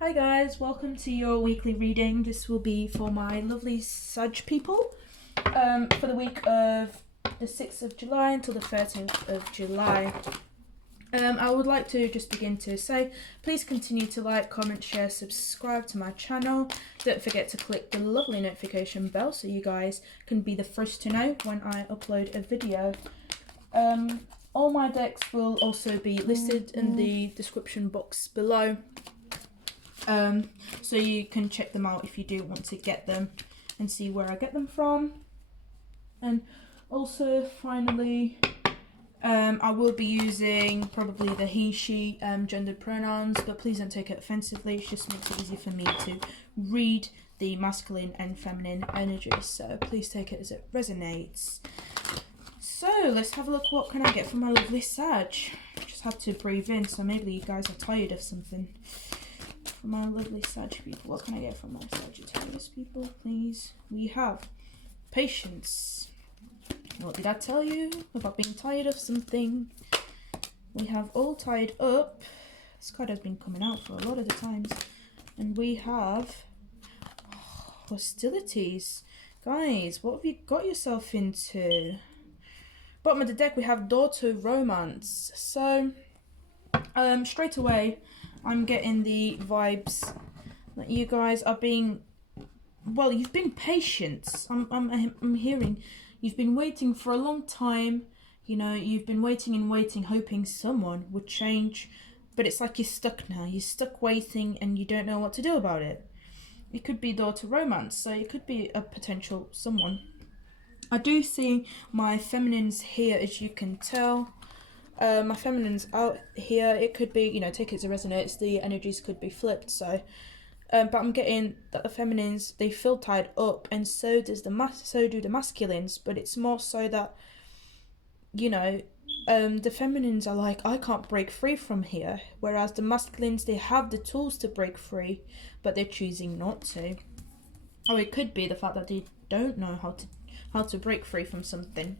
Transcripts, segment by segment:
Hi guys, welcome to your weekly reading. This will be for my lovely Sag people for the week of the 6th of July until the 13th of July. I would like to just begin to say, please continue to like, comment, share, subscribe to my channel. Don't forget to click the lovely notification bell so you guys can be the first to know when I upload a video. All my decks will also be listed in the description box below. So you can check them out if you do want to get them and see where I get them from. And also, finally, I will be using probably the he, she gendered pronouns, but please don't take it offensively. It just makes it easy for me to read the masculine and feminine energies. So please take it as it resonates. So let's have a look. What can I get from my lovely Sag? Just had to breathe in, so maybe you guys are tired of something. From my lovely Sag people, what can I get from my Sagittarius people, please? We have patience. What did I tell you about being tired of something? We have all tied up. This card has been coming out for a lot of the times. And we have hostilities. Guys, what have you got yourself into? Bottom of the deck, we have daughter romance. So, straight away, I'm getting the vibes that you guys are being, well, you've been patient. I'm hearing you've been waiting for a long time. You know, you've been waiting and waiting, hoping someone would change, but it's like you're stuck now. You're stuck waiting and you don't know what to do about it. It could be daughter romance, so it could be a potential someone. I do see my feminines here, as you can tell. My feminine's out here. It could be, you know, take it as it resonates. The energies could be flipped. So, but I'm getting that the feminines, they feel tied up, and so do the masculines. But it's more so that, you know, the feminines are like, I can't break free from here, whereas the masculines, they have the tools to break free, but they're choosing not to. Or it could be the fact that they don't know how to break free from something.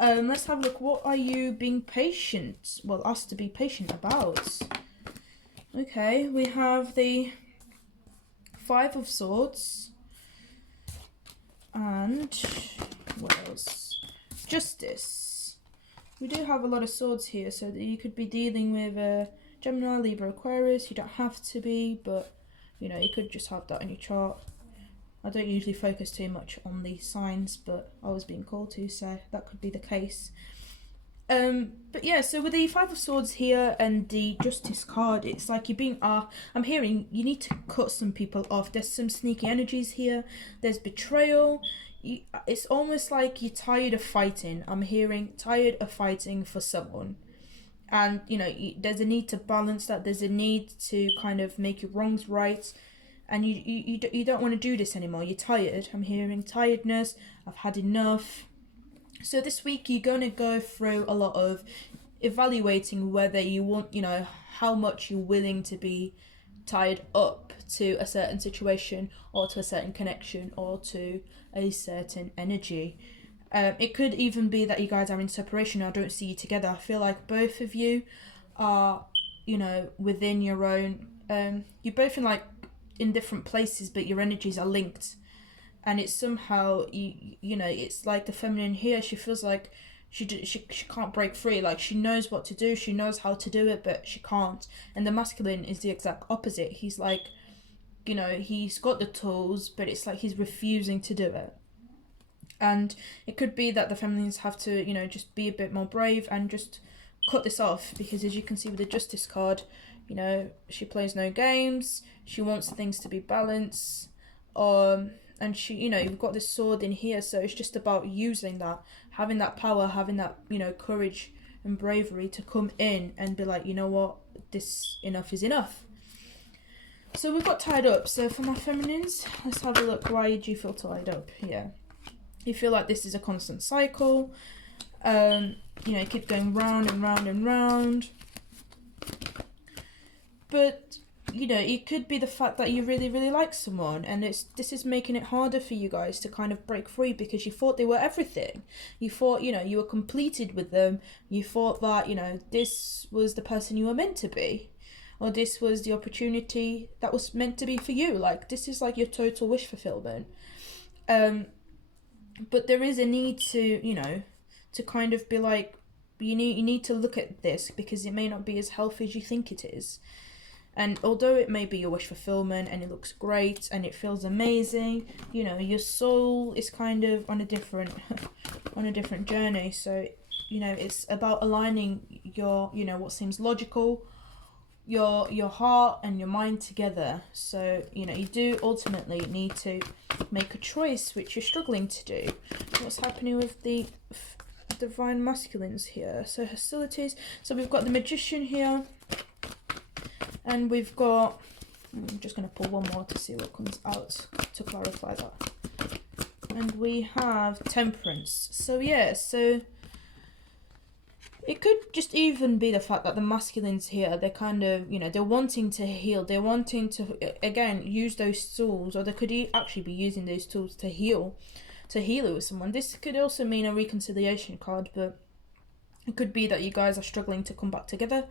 Let's have a look. What are you being patient? Well, asked to be patient about. Okay, we have the Five of Swords. And what else? Justice. We do have a lot of swords here, so that you could be dealing with Gemini, Libra, Aquarius. You don't have to be, but, you know, you could just have that in your chart. I don't usually focus too much on the signs, but I was being called to, so that could be the case. But yeah, so with the Five of Swords here and the Justice card, it's like you're being I'm hearing you need to cut some people off. There's some sneaky energies here. There's betrayal. It's almost like you're tired of fighting. I'm hearing tired of fighting for someone. And, you know, there's a need to balance that. There's a need to kind of make your wrongs right. And you don't want to do this anymore. You're tired. I'm hearing tiredness. I've had enough. So this week you're going to go through a lot of evaluating whether you want, you know, how much you're willing to be tied up to a certain situation or to a certain connection or to a certain energy. It could even be that you guys are in separation. I don't see you together. I feel like both of you are, you know, within your own. You're both in different places, but your energies are linked, and it's somehow you know, it's like the feminine here, she feels like she can't break free. Like, she knows what to do, she knows how to do it, but she can't. And the masculine is the exact opposite. He's like, you know, he's got the tools, but it's like he's refusing to do it. And it could be that the feminines have to, you know, just be a bit more brave and just cut this off, because as you can see with the Justice card, you know, she plays no games. She wants things to be balanced. And she, you know, you've got this sword in here, so it's just about using that, having that power, having that, you know, courage and bravery to come in and be like, you know what, this enough is enough. So we've got tied up. So for my feminines, let's have a look. Why do you feel tied up? Yeah, you feel like this is a constant cycle. You know, you keep going round and round and round. But, you know, it could be the fact that you really, really like someone, and this is making it harder for you guys to kind of break free, because you thought they were everything. You thought, you know, you were completed with them. You thought that, you know, this was the person you were meant to be. or this was the opportunity that was meant to be for you. Like, this is like your total wish fulfillment. But there is a need to, you know, to kind of be like, you need to look at this because it may not be as healthy as you think it is. And although it may be your wish fulfillment and it looks great and it feels amazing, you know, your soul is kind of on a different on a different journey. So, you know, it's about aligning your, you know, what seems logical, your heart and your mind together. So, you know, you do ultimately need to make a choice, which you're struggling to do. What's happening with the divine masculines here? So hostilities. So we've got the magician here. And we've got, I'm just going to pull one more to see what comes out to clarify that. And we have temperance. So yeah, so it could just even be the fact that the masculines here, they're kind of, you know, they're wanting to heal. They're wanting to, again, use those tools, or they could actually be using those tools to heal it with someone. This could also mean a reconciliation card, but it could be that you guys are struggling to come back together.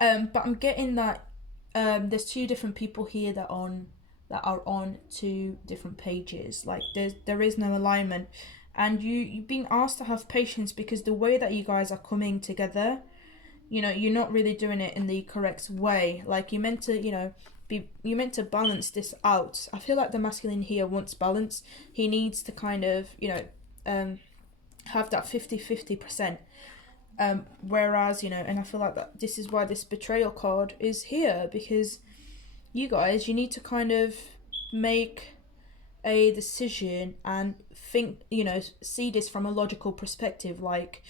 But I'm getting that there's two different people here that are on two different pages. Like there is no alignment, and you're being asked to have patience because the way that you guys are coming together, you know, you're not really doing it in the correct way. Like you're meant to, you know, you're meant to balance this out. I feel like the masculine here wants balance. He needs to kind of, you know, have that 50-50%. Whereas, you know, and I feel like that this is why this betrayal card is here, because you guys, you need to kind of make a decision and think, you know, see this from a logical perspective. Like,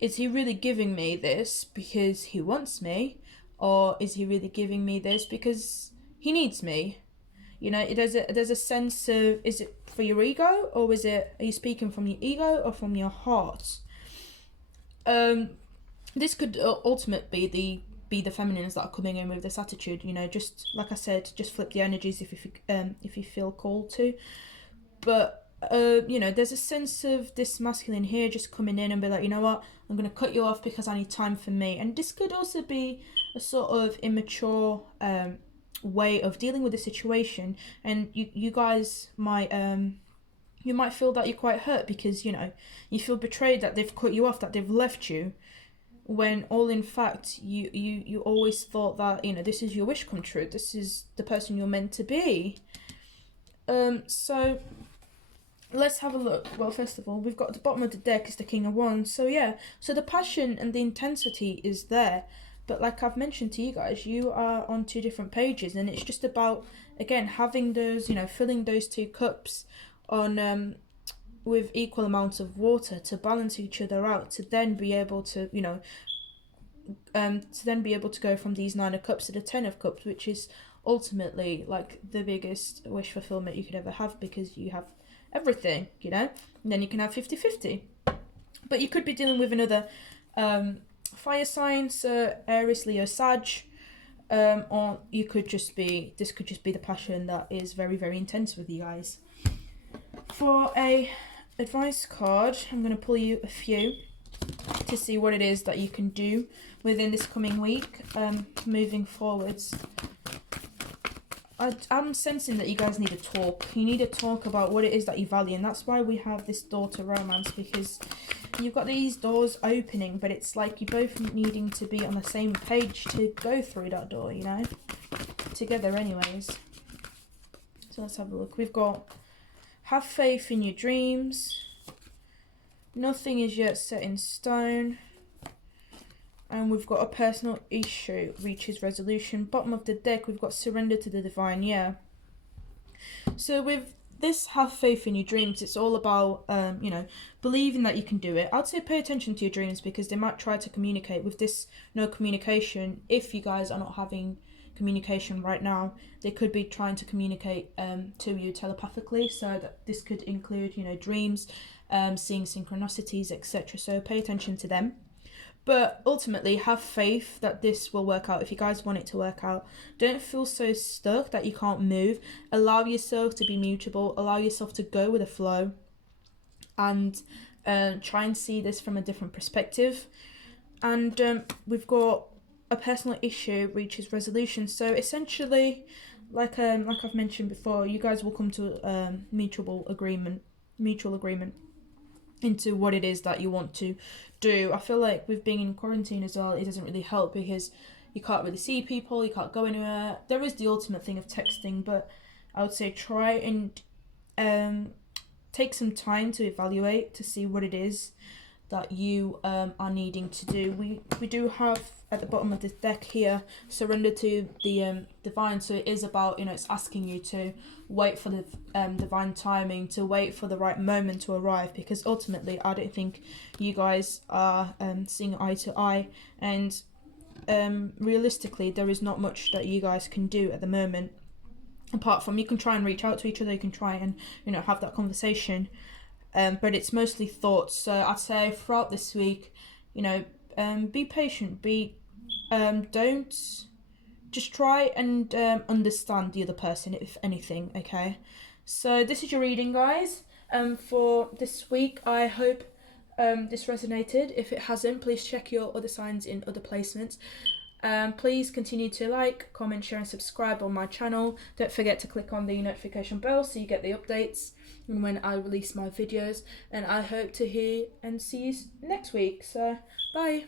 is he really giving me this because he wants me, or is he really giving me this because he needs me? You know, there's a sense of, is it for your ego, or are you speaking from your ego or from your heart? This could ultimately be the feminines that are coming in with this attitude. You know, just like I said, just flip the energies if you feel called to. But you know, there's a sense of this masculine here just coming in and be like, you know what, I'm gonna cut you off because I need time for me. And this could also be a sort of immature way of dealing with the situation, and you guys might you might feel that you're quite hurt because, you know, you feel betrayed that they've cut you off, that they've left you, when all in fact you always thought that, you know, this is your wish come true, this is the person you're meant to be. So let's have a look. Well, first of all, we've got at the bottom of the deck is the King of Wands. So yeah, so the passion and the intensity is there, but like I've mentioned to you guys, you are on two different pages, and it's just about, again, having those, you know, filling those two cups on with equal amounts of water to balance each other out, to then be able to, you know, to go from these 9 of Cups to the 10 of Cups, which is ultimately like the biggest wish fulfillment you could ever have, because you have everything, you know, and then you can have 50-50. But you could be dealing with another fire sign, so Aries, Leo, Sag, or you could just be, this could just be the passion that is very, very intense with you guys. For a advice card, I'm going to pull you a few to see what it is that you can do within this coming week, moving forwards. I'm sensing that you guys need to talk. You need to talk about what it is that you value, and that's why we have this door to romance, because you've got these doors opening, but it's like you're both needing to be on the same page to go through that door, you know, together anyways. So let's have a look. We've got have faith in your dreams. Nothing is yet set in stone. And we've got a personal issue reaches resolution. Bottom of the deck, we've got surrender to the divine. Yeah. So with this have faith in your dreams, it's all about, you know, believing that you can do it. I'd say pay attention to your dreams, because they might try to communicate. With this no communication, if you guys are not having communication right now, they could be trying to communicate to you telepathically. So that this could include, you know, dreams, seeing synchronicities, etc. So pay attention to them. But ultimately, have faith that this will work out. If you guys want it to work out, don't feel so stuck that you can't move. Allow yourself to be mutable. Allow yourself to go with the flow, and try and see this from a different perspective. And we've got a personal issue reaches resolution. So essentially, like I've mentioned before, you guys will come to mutual agreement into what it is that you want to do. I feel like with being in quarantine as well, it doesn't really help because you can't really see people, you can't go anywhere. There is the ultimate thing of texting, but I would say try and take some time to evaluate to see what it is that you are needing to do. We do have at the bottom of this deck here, surrender to the divine. So it is about, it's asking you to wait for the divine timing, to wait for the right moment to arrive, because ultimately I don't think you guys are seeing eye to eye, and realistically there is not much that you guys can do at the moment, apart from you can try and reach out to each other, you can try and have that conversation, but it's mostly thoughts. So I'd say throughout this week, be patient, don't just try and understand the other person, if anything. Okay, so this is your reading, guys, for this week. I hope this resonated. If it hasn't, please check your other signs in other placements. Please continue to like, comment, share and subscribe on my channel. Don't forget to click on the notification bell so you get the updates when I release my videos, and I hope to hear and see you next week. So bye.